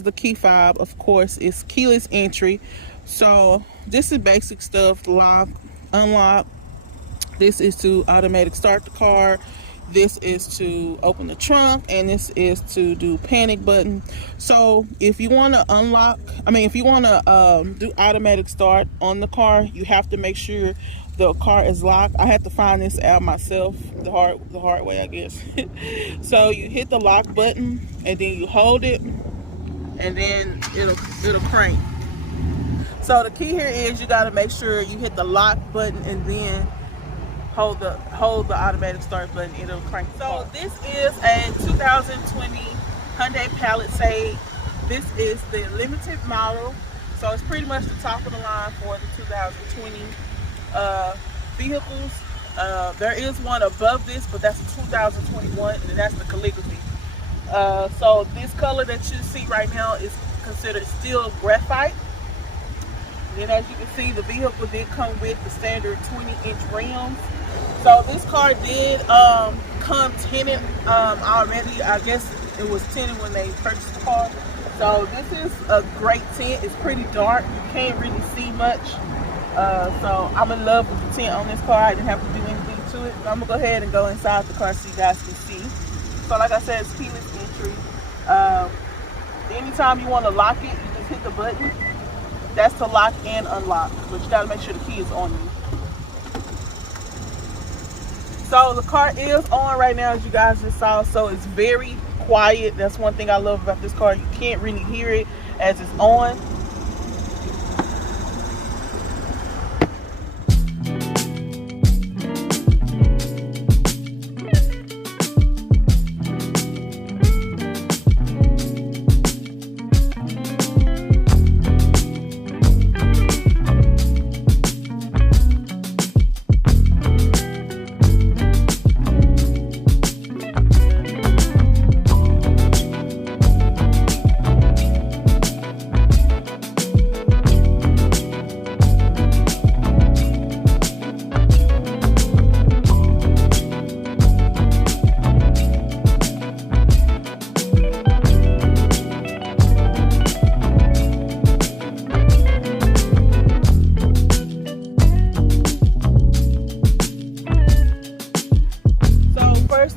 is the key fob. Of course, it's keyless entry. So this is basic stuff: lock, unlock. This is to automatic start the car. This is to open the trunk, and this is to do panic button. So if you want to if you want to do automatic start on the car, you have to make sure the car is locked. I had to find this out myself the hard way, I guess. So you hit the lock button, and then you hold it, and then it'll crank. So the key here is you got to make sure you hit the lock button and then hold the automatic start button. It'll crank the car. So this is a 2020 Hyundai Palisade. This is the limited model, so it's pretty much the top of the line for the 2020 vehicles. There is one above this, but that's a 2021, and that's the calligraphy. So this color that you see right now is considered steel graphite. Then as you can see, the vehicle did come with the standard 20-inch rims. So this car did come tinted already. I guess it was tinted when they purchased the car. So this is a great tint. It's pretty dark. You can't really see much. So I'm in love with the tint on this car. I didn't have to do anything to it. I'm gonna go ahead and go inside the car so you guys can see. So like I said, it's keyless entry. Anytime you want to lock it, you just hit the button. That's to lock and unlock, but you gotta make sure the key is on you. So the car is on right now, as you guys just saw. So it's very quiet. That's one thing I love about this car. You can't really hear it as it's on.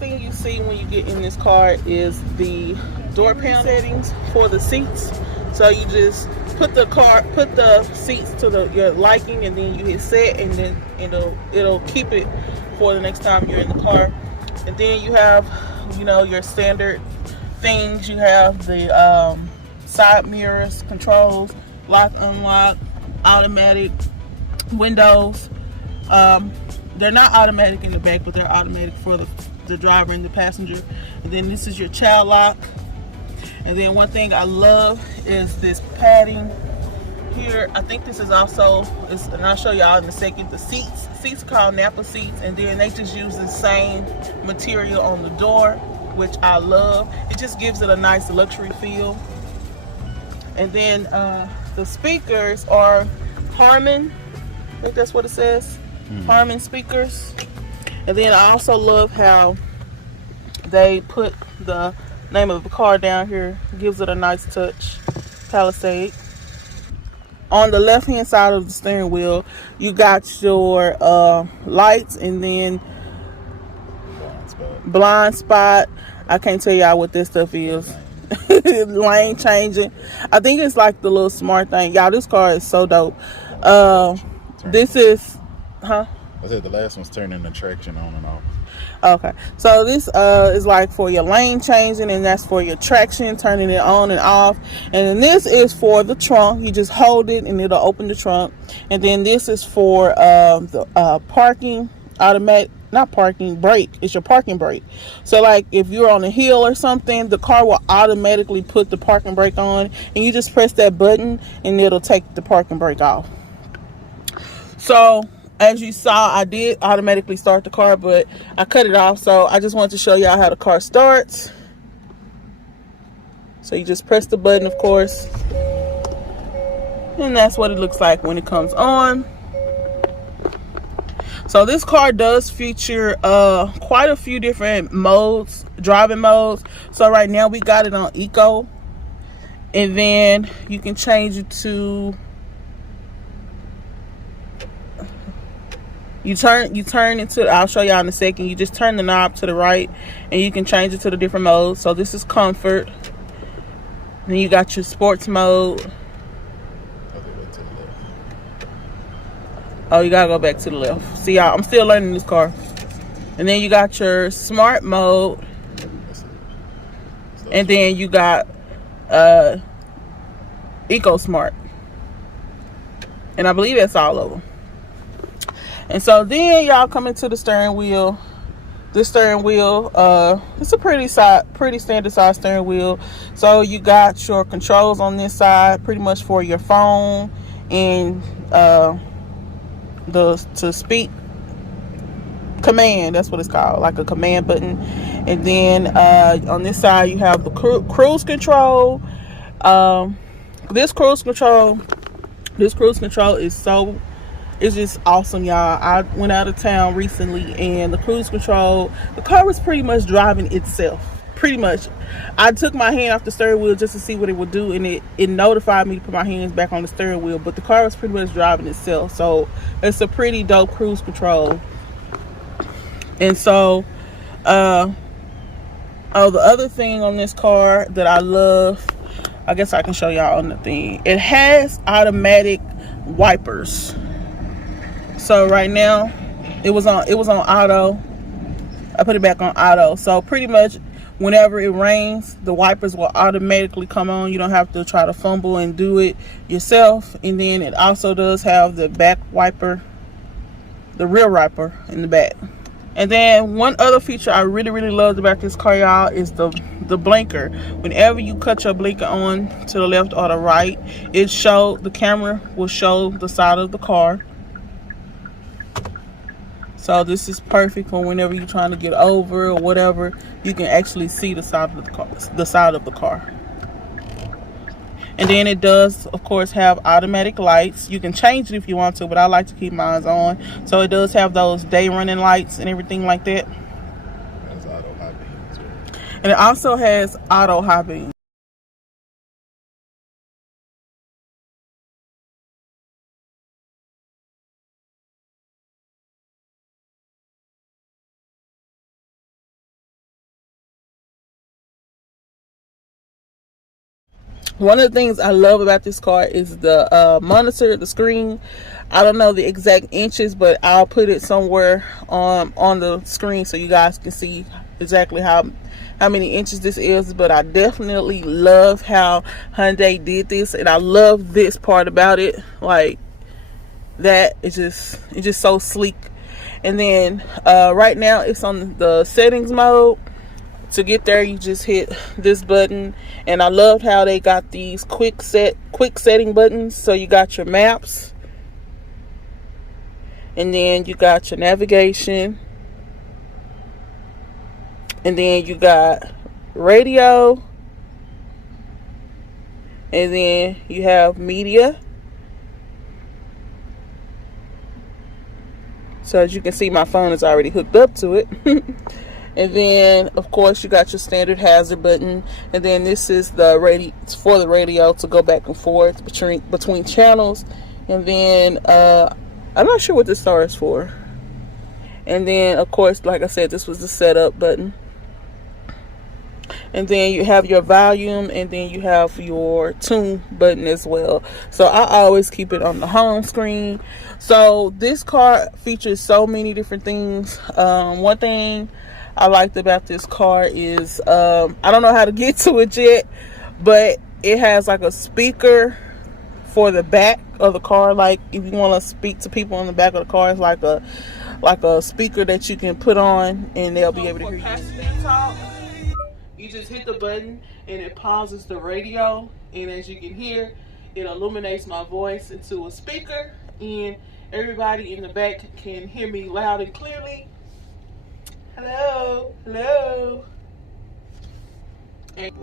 You see when you get in this car is the door panel settings for the seats. So you just put the seats to your liking, and then you hit set, and then it'll keep it for the next time you're in the car. And then you have, your standard things. You have the side mirrors, controls, lock, unlock, automatic windows. They're not automatic in the back, but they're automatic for the driver and the passenger. And then this is your child lock. And then one thing I love is this padding here. I think this is also, and I'll show y'all in a second, the seats. Seats are called Napa seats, and then they just use the same material on the door, which I love. It just gives it a nice luxury feel. And then the speakers are Harman. I think that's what it says. Harman speakers. And then I also love how they put the name of the car down here. Gives it a nice touch. Palisade. On the left hand side of the steering wheel, you got your lights, and then blind spot. I can't tell y'all what this stuff is. Lane changing. I think it's like the little smart thing. Y'all, this car is so dope. This is, I said the last one's turning the traction on and off. Okay, so this is like for your lane changing, and that's for your traction, turning it on and off. And then this is for the trunk. You just hold it and it'll open the trunk. And then this is for the parking, automatic, not parking, brake. It's your parking brake. So like if you're on a hill or something, the car will automatically put the parking brake on, and you just press that button and it'll take the parking brake off. So as you saw, I did automatically start the car, but I cut it off. So I just wanted to show y'all how the car starts. So you just press the button, of course, and that's what it looks like when it comes on. So this car does feature quite a few different modes, driving modes. So right now we got it on Eco, And then you can change it to, you turn into, I'll show y'all in a second. You just turn the knob to the right and you can change it to the different modes. So this is comfort. Then you got your sports mode. Oh, you gotta go back to the left. See, y'all, I'm still learning this car. And then you got your smart mode. And then you got Eco Smart. And I believe that's all of them. And so then y'all come into the steering wheel. This steering wheel, it's a pretty standard size steering wheel. So you got your controls on this side, pretty much for your phone and to speak command. That's what it's called, like a command button. And then on this side you have the cruise control. This cruise control is it's just awesome, y'all. I went out of town recently and the cruise control, the car was pretty much driving itself. Pretty much. I took my hand off the steering wheel just to see what it would do, and it notified me to put my hands back on the steering wheel, but the car was pretty much driving itself. So it's a pretty dope cruise control. And so the other thing on this car that I love, I guess I can show y'all on the thing. It has automatic wipers. So right now it was on auto. I put it back on auto. So pretty much whenever it rains, the wipers will automatically come on. You don't have to try to fumble and do it yourself. And then it also does have the back wiper, the rear wiper in the back. And then one other feature I really loved about this car, y'all, is the blinker. Whenever you cut your blinker on to the left or the right, the camera will show the side of the car. So this is perfect for whenever you're trying to get over or whatever, you can actually see the side of the car. And then it does, of course, have automatic lights. You can change it if you want to, but I like to keep mine on. So it does have those day running lights and everything like that. That's auto high beam as well. And it also has auto high beam. One of the things I love about this car is the monitor, the screen. I don't know the exact inches, but I'll put it somewhere on the screen so you guys can see exactly how many inches this is. But I definitely love how Hyundai did this, and I love this part about it. Like that, it's just so sleek. And then right now it's on the settings mode. To get there, you just hit this button, and I loved how they got these quick setting buttons. So you got your maps, and then you got your navigation, and then you got radio, and then you have media. So as you can see, my phone is already hooked up to it. And then, of course, you got your standard hazard button. And then this is the radio, for the radio to go back and forth between channels. And then, I'm not sure what this star is for. And then, of course, like I said, this was the setup button. And then you have your volume, and then you have your tune button as well. So I always keep it on the home screen. So this car features so many different things. One thing I liked about this car is I don't know how to get to it yet, but it has like a speaker for the back of the car. Like if you want to speak to people in the back of the car, it's like a speaker that you can put on and they'll be able to hear you. You just hit the button and it pauses the radio, and as you can hear, it illuminates my voice into a speaker, and everybody in the back can hear me loud and clearly. Hello, hello. And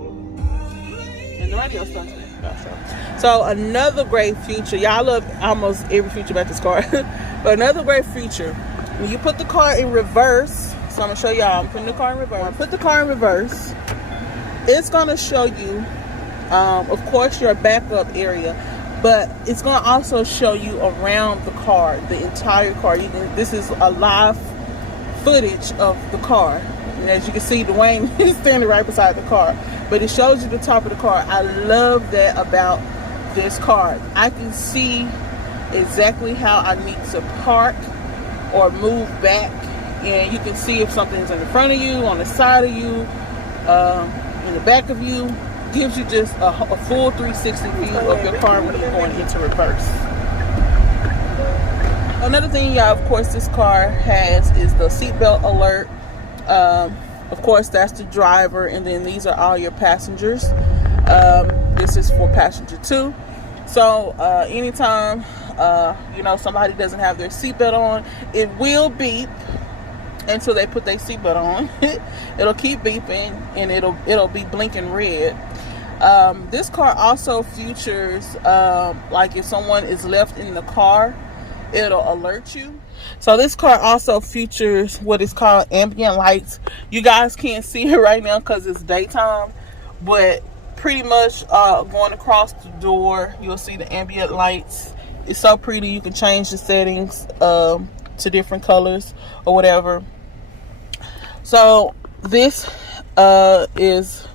the radio starts now. So another great feature, y'all love almost every feature about this car. But another great feature, when you put the car in reverse, so I'm gonna show y'all, I'm putting the car in reverse. When I put the car in reverse, it's gonna show you Of course, your backup area, but it's going to also show you around the car, the entire car. This is a live footage of the car. And as you can see, Dwayne is standing right beside the car, but it shows you the top of the car. I love that about this car. I can see exactly how I need to park or move back, and you can see if something's in the front of you, on the side of you, in the back of you. Gives you just a full 360 view of your car when you're going into reverse. Another thing, y'all, of course, this car has is the seatbelt alert. Of course, that's the driver, and then these are all your passengers. This is for passenger 2. So anytime somebody doesn't have their seatbelt on, it will beep until they put their seatbelt on. It'll keep beeping, and it'll be blinking red. This car also features like if someone is left in the car, it'll alert you. So this car also features what is called ambient lights. You guys can't see it right now because it's daytime, but pretty much going across the door, you'll see the ambient lights. It's so pretty. You can change the settings to different colors or whatever. So this is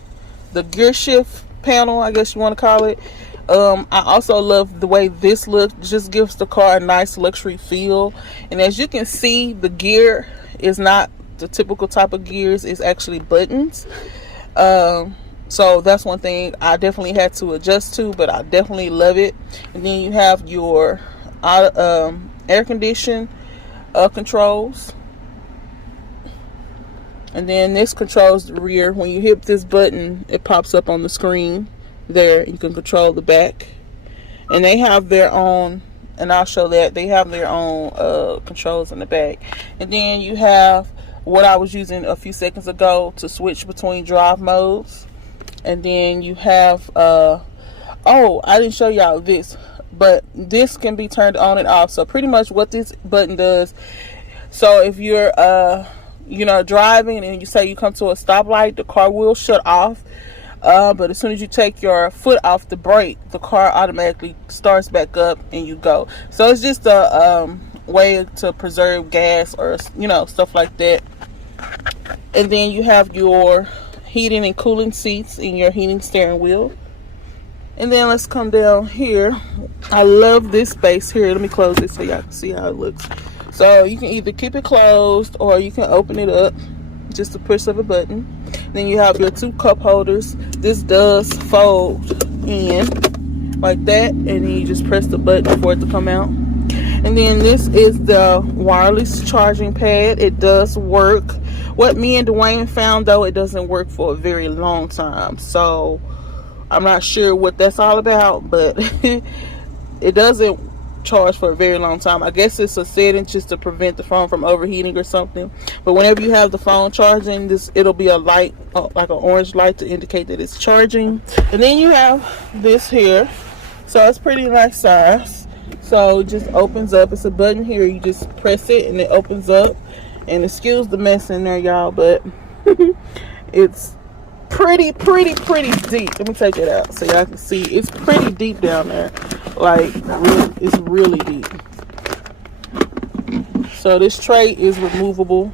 the gear shift panel, I guess you want to call it. I also love the way this looks. Just gives the car a nice luxury feel. And as you can see, the gear is not the typical type of gears. It's actually buttons. So that's one thing I definitely had to adjust to, but I definitely love it. And then you have your air condition controls. And then this controls the rear. When you hit this button, it pops up on the screen there. You can control the back. And they have their own, and I'll show that, they have their own controls in the back. And then you have what I was using a few seconds ago to switch between drive modes. And then you have, oh, I didn't show y'all this, but this can be turned on and off. So pretty much what this button does, so if you're driving and you say you come to a stoplight, the car will shut off. But as soon as you take your foot off the brake, the car automatically starts back up and you go. So it's just a way to preserve gas or stuff like that. And then you have your heating and cooling seats and your heating steering wheel. And then let's come down here. I love this space here. Let me close it so y'all can see how it looks. So you can either keep it closed or you can open it up, just a push of a button. Then you have your 2 cup holders. This does fold in like that, and then you just press the button for it to come out. And then this is the wireless charging pad. It does work. What me and Dwayne found, though, it doesn't work for a very long time. So I'm not sure what that's all about, but it doesn't charge for a very long time. I guess it's a setting just to prevent the phone from overheating or something. But whenever you have the phone charging, it'll be a light, like an orange light, to indicate that it's charging. And then you have this here. So it's pretty nice size. So it just opens up. It's a button here. You just press it and it opens up. And excuse the mess in there, y'all, but it's pretty deep. Let me take it out so y'all can see. It's pretty deep down there. Like, it's really deep. So this tray is removable.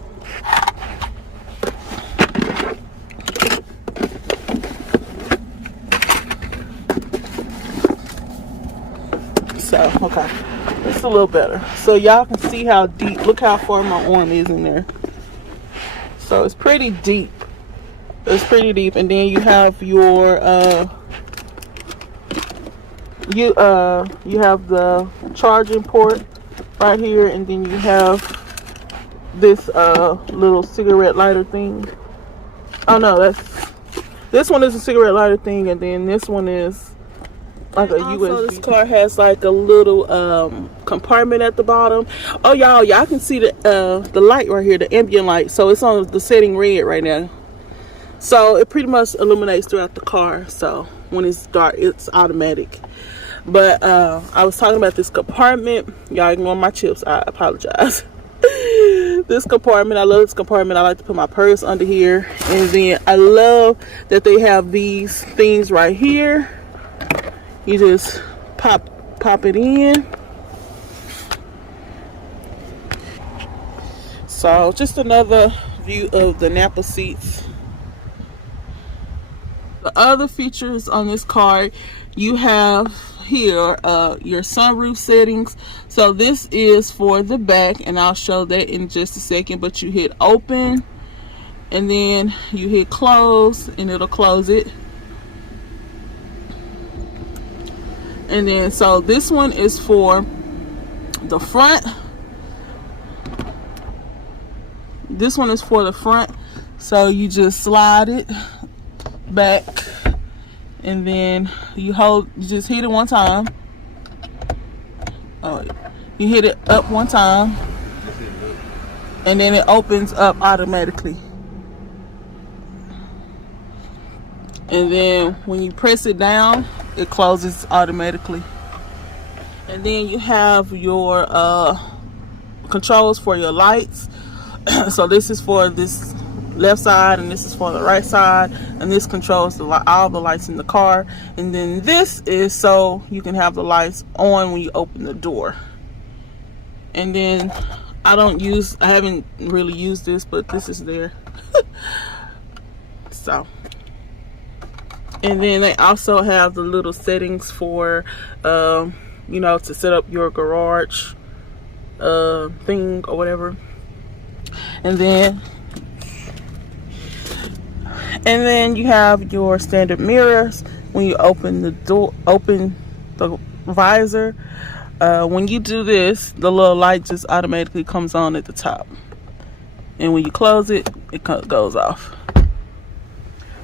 So, okay. It's a little better. So y'all can see how deep. Look how far my arm is in there. So it's pretty deep. It's pretty deep. And then you have your you have the charging port right here, and then you have this little cigarette lighter thing. Oh no, this one is a cigarette lighter thing, and then this one is like a USB. This car has like a little compartment at the bottom. Oh y'all can see the light right here, the ambient light. So it's on the setting red right now. So it pretty much illuminates throughout the car. So when it's dark, it's automatic. But I was talking about this compartment. Y'all ignore my chips. I apologize. This compartment, I love this compartment. I like to put my purse under here. And then I love that they have these things right here You just pop it in. So just another view of the Napa seats. The other features on this car, you have here your sunroof settings. So this is for the back, and I'll show that in just a second. But you hit open, and then you hit close, and it'll close it. And then so this one is for the front. This one is for the front. So you just slide it back, and then you just hit it one time. Oh, you hit it up one time, and then it opens up automatically. And then when you press it down, it closes automatically. And then you have your controls for your lights. So this is for this left side, and this is for the right side, and this controls all the lights in the car. And then this is so you can have the lights on when you open the door. And then I haven't really used this, but this is there. So, and then they also have the little settings for to set up your garage thing or whatever. And then you have your standard mirrors when you open the door, open the visor. When you do this, the little light just automatically comes on at the top, and when you close it, it goes off.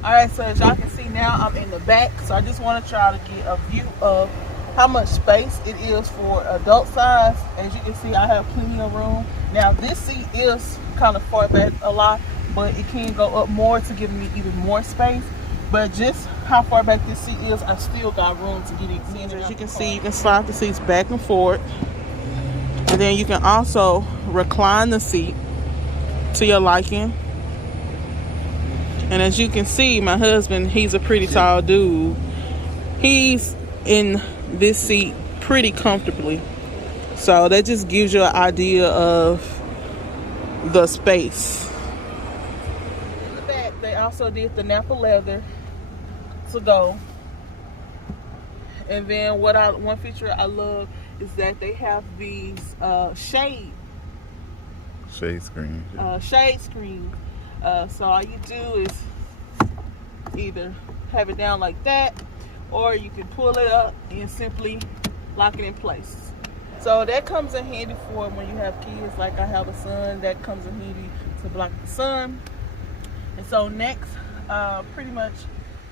Alright, so as y'all can see now, I'm in the back. So I just want to try to get a view of how much space it is for adult size. As you can see, I have plenty of room. Now this seat is kind of far back a lot, but it can go up more to give me even more space. But just how far back this seat is, I still got room to get it. As you can see, you can slide the seats back and forth, and then you can also recline the seat to your liking. And as you can see, my husband, he's a pretty tall dude. He's in this seat pretty comfortably. So that just gives you an idea of the space. In the back, they also did the Napa leather to go. And then one feature I love is that they have these shade screen. Shade screen. So all you do is either have it down like that, or you can pull it up and simply lock it in place. So that comes in handy for when you have kids. Like I have a son, that comes in handy to block the sun. And so next, pretty much,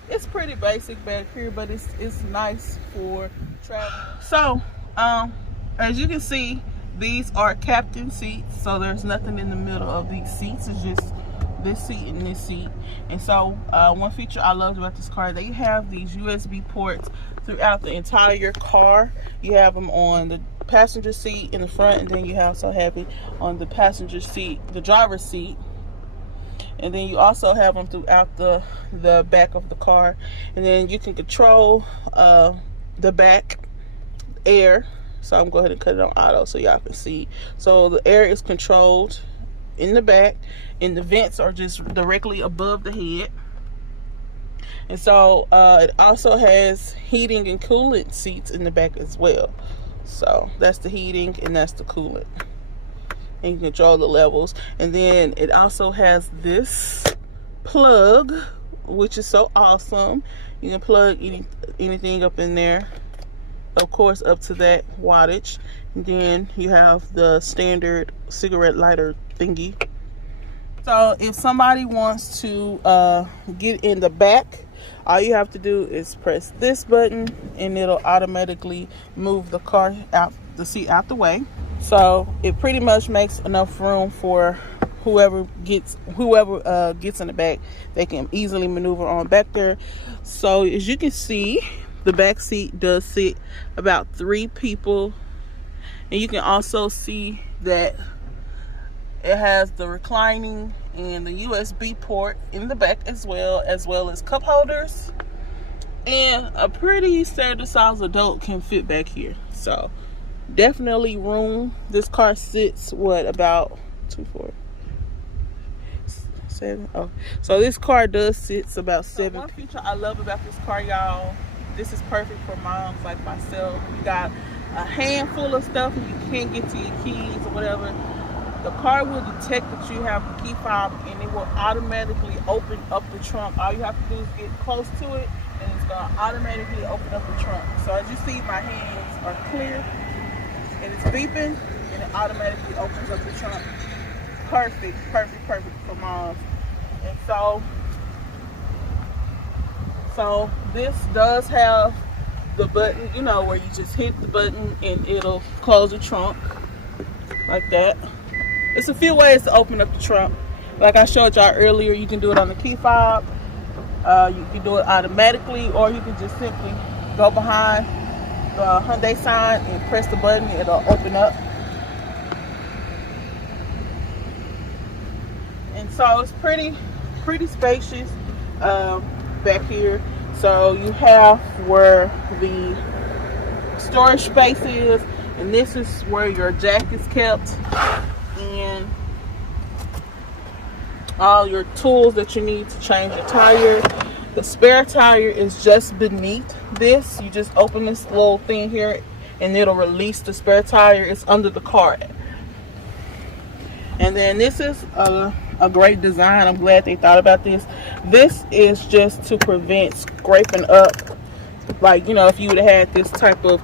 it's pretty basic back here, but it's nice for travel. So as you can see, these are captain seats, so there's nothing in the middle of these seats. It's just this seat and this seat. And so one feature I loved about this car, they have these USB ports throughout the entire car. You have them on the passenger seat in the front, and then you also have it on the passenger seat, the driver's seat. And then you also have them throughout the back of the car. And then you can control the back air. So I'm going to go ahead and cut it on auto so y'all can see. So the air is controlled in the back, and the vents are just directly above the head. And so it also has heating and coolant seats in the back as well. So that's the heating and that's the coolant, and you control the levels. And then it also has this plug, which is so awesome. You can plug anything up in there, of course up to that wattage. And then you have the standard cigarette lighter thingy. So if somebody wants to get in the back, all you have to do is press this button, and it'll automatically move the seat out the way. So it pretty much makes enough room for whoever gets in the back. They can easily maneuver on back there. So as you can see, the back seat does sit about 3 people. And you can also see that it has the reclining and the USB port in the back as well as cup holders. And a pretty standard size adult can fit back here. So definitely room. This car sits what, about 2, 4, 7. Oh, so this car does sits about 7. So one feature I love about this car, y'all, this is perfect for moms like myself. You got a handful of stuff and you can't get to your keys or whatever. The car will detect that you have a key fob and it will automatically open up the trunk. All you have to do is get close to it and it's going to automatically open up the trunk. So as you see, my hands are clear and it's beeping and it automatically opens up the trunk. Perfect for moms. And so this does have the button, you know, where you just hit the button and it'll close the trunk like that. There's a few ways to open up the trunk. Like I showed y'all earlier, you can do it on the key fob. You can do it automatically, or you can just simply go behind the Hyundai sign and press the button. It'll open up. And so it's pretty spacious back here. So you have where the storage space is, and this is where your jack is kept, and all your tools that you need to change your tire. The spare tire is just beneath this. You just open this little thing here and it'll release the spare tire. It's under the car. And then this is a great design. I'm glad they thought about this. This is just to prevent scraping up, like, you know, if you would have had this type of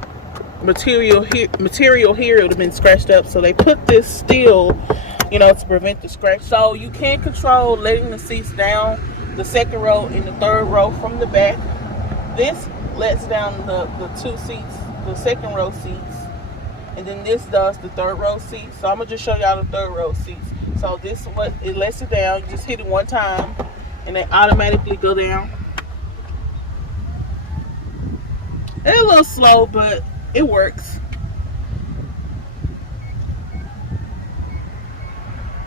material here, it would have been scratched up. So they put this steel, you know, to prevent the scratch. So you can control letting the seats down, the second row and the third row from the back. This lets down the 2 seats, the second row seats, and then this does the third row seats. So I'm gonna just show y'all the third row seats. So this what it lets it down. You just hit it one time and they automatically go down. It's a little slow, but it works.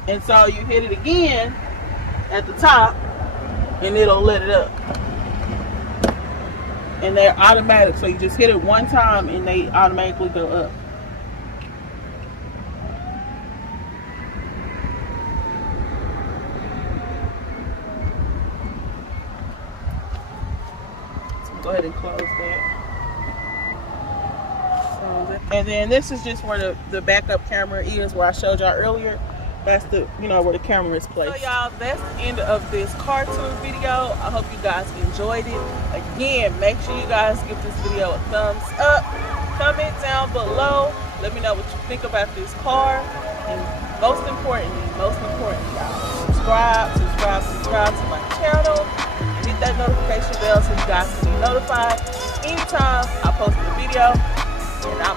And so you hit it again at the top and it'll let it up. And they're automatic, so you just hit it one time and they automatically go up. So go ahead and close that. And then this is just where the backup camera is, where I showed y'all earlier. That's the, you know, where the camera is placed. So y'all, that's the end of this car tour video. I hope you guys enjoyed it. Again, make sure you guys give this video a thumbs up. Comment down below. Let me know what you think about this car. And most importantly, y'all, subscribe to my channel. And hit that notification bell so you guys can be notified anytime I post a video. And I'm